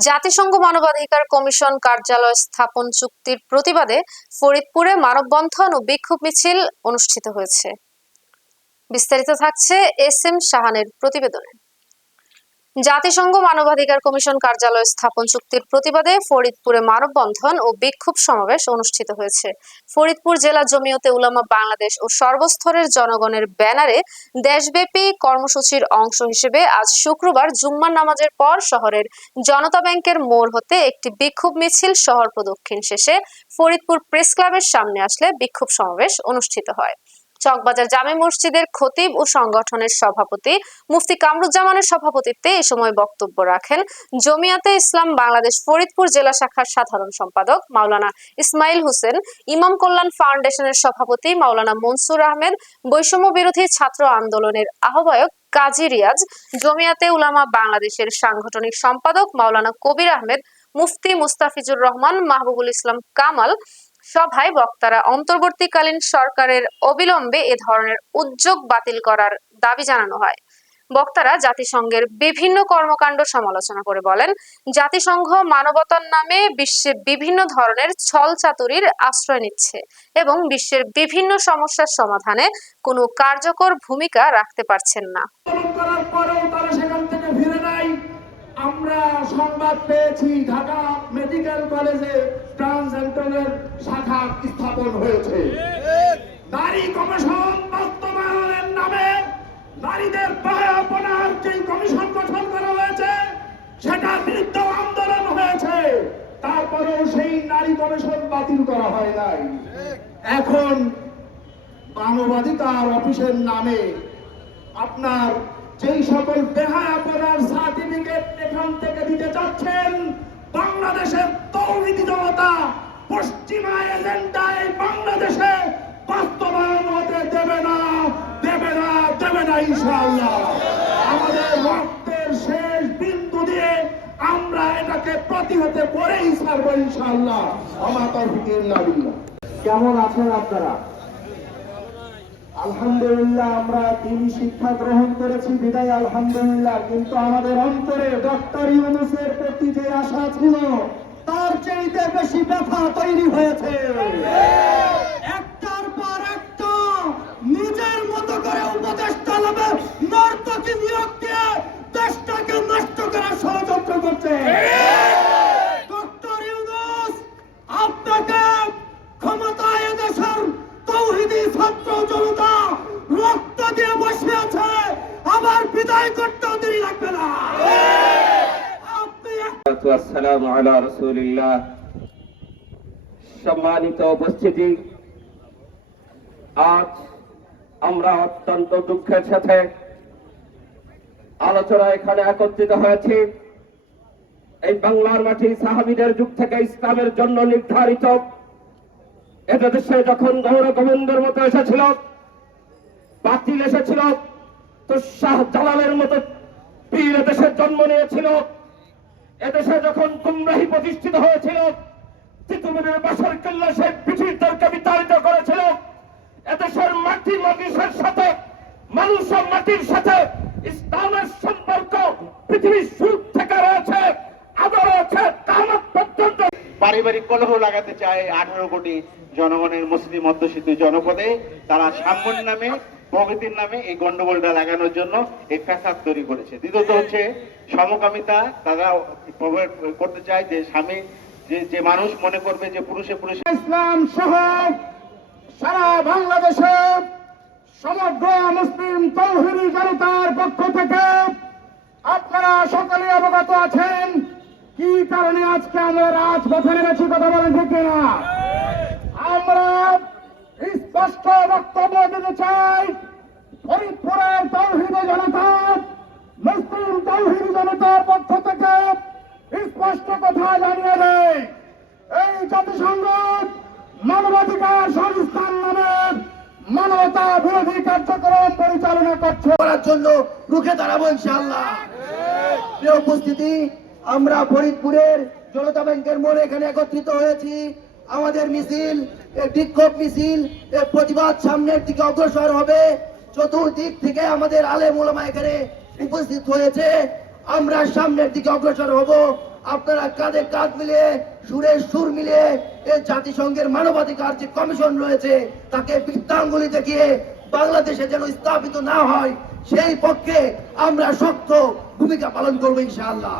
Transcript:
জাতিসংঘ মানবাধিকার কমিশন কার্যালয় স্থাপন চুক্তির প্রতিবাদে ফরিদপুরে মানববন্ধন ও বিক্ষোভ মিছিল অনুষ্ঠিত হয়েছে। বিস্তারিত থাকছে এস এম সাহানের প্রতিবেদনে। জাতিসংঘ মানবাধিকার কমিশন কার্যালয় স্থাপন চুক্তির প্রতিবাদে ফরিদপুরে মানববন্ধন ও বিক্ষোভ সমাবেশ অনুষ্ঠিত হয়েছে। ফরিদপুর জেলা জমিয়তে উলামা বাংলাদেশ ও সর্বস্তরের জনগণের ব্যানারে দেশব্যাপী কর্মসূচির অংশ হিসেবে আজ শুক্রবার জুম্মার নামাজের পর শহরের জনতা ব্যাংকের মোড় হতে একটি বিক্ষোভ মিছিল শহর প্রদক্ষিণ শেষে ফরিদপুর প্রেস ক্লাবের সামনে আসলে বিক্ষোভ সমাবেশ অনুষ্ঠিত হয়। চকবাজার জামে মসজিদের খতিব ও সংগঠনের সভাপতি মুফতি কামরুজ্জামানের সভাপতিত্বে এ সময় বক্তব্য রাখেন জমিয়াতে ইসলাম বাংলাদেশ ফরিদপুর জেলা শাখার সাধারণ সম্পাদক মাওলানা ইসমাইল হোসেন, ইমাম কল্যাণ ফাউন্ডেশনের সভাপতি মাওলানা মনসুর আহমেদ, বৈষম্য বিরোধী ছাত্র আন্দোলনের আহ্বায়ক কাজী রিয়াজ, জমিয়াতে উলামা বাংলাদেশের সাংগঠনিক সম্পাদক মাওলানা কবির আহমেদ, মুফতি মুস্তাফিজুর রহমান, মাহবুবুল ইসলাম কামাল সভায় বক্তারা অন্তর্বর্তীকালীন সরকারের অবিলম্বে এ ধরনের উদ্যোগ বাতিল করার দাবি জানানো হয়। বক্তারা জাতিসংঘের বিভিন্ন কর্মকাণ্ড সমালোচনা করে বলেন, জাতিসংঘ মানবতার নামে বিশ্বে বিভিন্ন ধরনের ছল চাতুরির আশ্রয় নিচ্ছে এবং বিশ্বের বিভিন্ন সমস্যার সমাধানে কোনো কার্যকর ভূমিকা রাখতে পারছেন না আন্দোলন করার পরেও তারা সেখান থেকে ফিরে নাই আমরা সংবাদ পেয়েছি, ঢাকা মেডিকেল কলেজে ট্রান্সজেন্ডারের শাখা স্থাপন হয়েছে। নারী কমিশন বাস্তবায়নের নামে নারীদের ব্যয়াপনার যে কমিশন গঠন করা হয়েছে সেটার বিরুদ্ধে আন্দোলন হয়েছে। তারপরেও সেই নারী কমিশন বাতিল করা হয় নাই। এখন মানবাধিকার অফিসের নামে আপনার যেই সকল বেহায়াপনার সার্টিফিকেট এখান থেকে দিতে চাচ্ছেন, বাংলাদেশের তৌহিদি জনতা পশ্চিমা এজেন্ডায় বাংলাদেশে বাস্তবায়ন হতে দেবে না দেবে না দেবে না ইনশাআল্লাহ। আমাদের রক্তের শেষ বিন্দু দিয়ে আমরা এটাকে প্রতিহতে করেই ছাড়বো ইনশাআল্লাহ। আমার ইল্লা কেমন আছেন আপনারা? আলহামদুলিল্লাহ, আমরা তিনি শিক্ষা গ্রহণ করেছি, বিদায় আলহামদুলিল্লাহ। কিন্তু আমাদের অন্তরে ডক্টর ইউনুসের প্রতি যে আশা ছিল, তার চেয়ে বেশি ব্যথা তৈরি হয়েছে। আবার করতেও দেরি লাগবে না। সম্মানিত উপস্থিতি। আজ আমরা অত্যন্ত দুঃখের সাথে আলোচনা এখানে একত্রিত হয়েছি। এই বাংলার মাটি সাহাবিদের যুগ থেকে ইসলামের জন্য নির্ধারিত। এটা দেশে যখন গৌর গোবিন্দের মতো এসেছিল, বাতিল এসেছিল শাহ জালালের মতো পীর জন্ম নিয়েছিল। এদেশে যখন গুমরাহি প্রতিষ্ঠিত হয়েছিল বাসার সে পৃথিবীদেরকে বিতাড়িত করেছিল। এদেশের মাটি মানুষের সাথে, মানুষ মাটির সাথে ইসলামের সম্পর্ক পৃথিবীর শুরু থেকে রয়েছে, আদর রয়েছে, কামত পর্যন্ত। পারিবারিক কলহ লাগাতে চায় আঠারো কোটি জনগণের মুসলিম অধ্যুষিত জনপদে। তারা সাম্যর নামে প্রগতির নামে এই গন্ডগোলটা লাগানোর জন্য এই ফ্যাসাদ তৈরি করেছে। দ্বিতীয়ত হচ্ছে সমকামিতা, তারা করতে চায় যে স্বামী, যে যে মানুষ মনে করবে যে পুরুষে পুরুষে ইসলাম সহ সারা বাংলাদেশে সমগ্র মুসলিম তৌহিদি জনতার পক্ষ থেকে আপনারা সকলে অবগত আছেন, কি কারণে আজকে আমরা রাজপথে নেমেছি কথা বলেন ঠিক না আমরা স্পষ্ট বক্তব্য দিতে চাই ফরিদপুরের তৌহিদি জনতা মুসলিম তৌহিদি জনতার পক্ষ থেকে স্পষ্ট কথা জানিয়ে দেয় এই জাতিসংঘ মানবাধিকার সংস্থান নামের মানবতা বিরোধী কার্যক্রম পরিচালনা করছে। করার জন্য রুখে দাঁড়াবো ইনশাআল্লাহ। উপস্থিতি, আমরা ফরিদপুরের জনতা ব্যাংকের মোড়ে এখানে একত্রিত হয়েছি। আমাদের মিছিল বিক্ষোভ মিছিল প্রতিবাদ সামনের দিকে অগ্রসর হবে। চতুর্দিক থেকে আমাদের আলেম ওলামা এখানে উপস্থিত হয়েছে। আমরা সামনের দিকে অগ্রসর হব। আপনারা কাঁধে কাঁধ মিলিয়ে, সুরে সুর মিলিয়ে এই জাতিসংঘের মানবাধিকার যে কমিশন রয়েছে, তাকে বৃত্তাঙ্গুলি দেখিয়ে বাংলাদেশে যেন স্থাপিত না হয়, সেই পক্ষে আমরা শক্ত ভূমিকা পালন করব ইনশাআল্লাহ।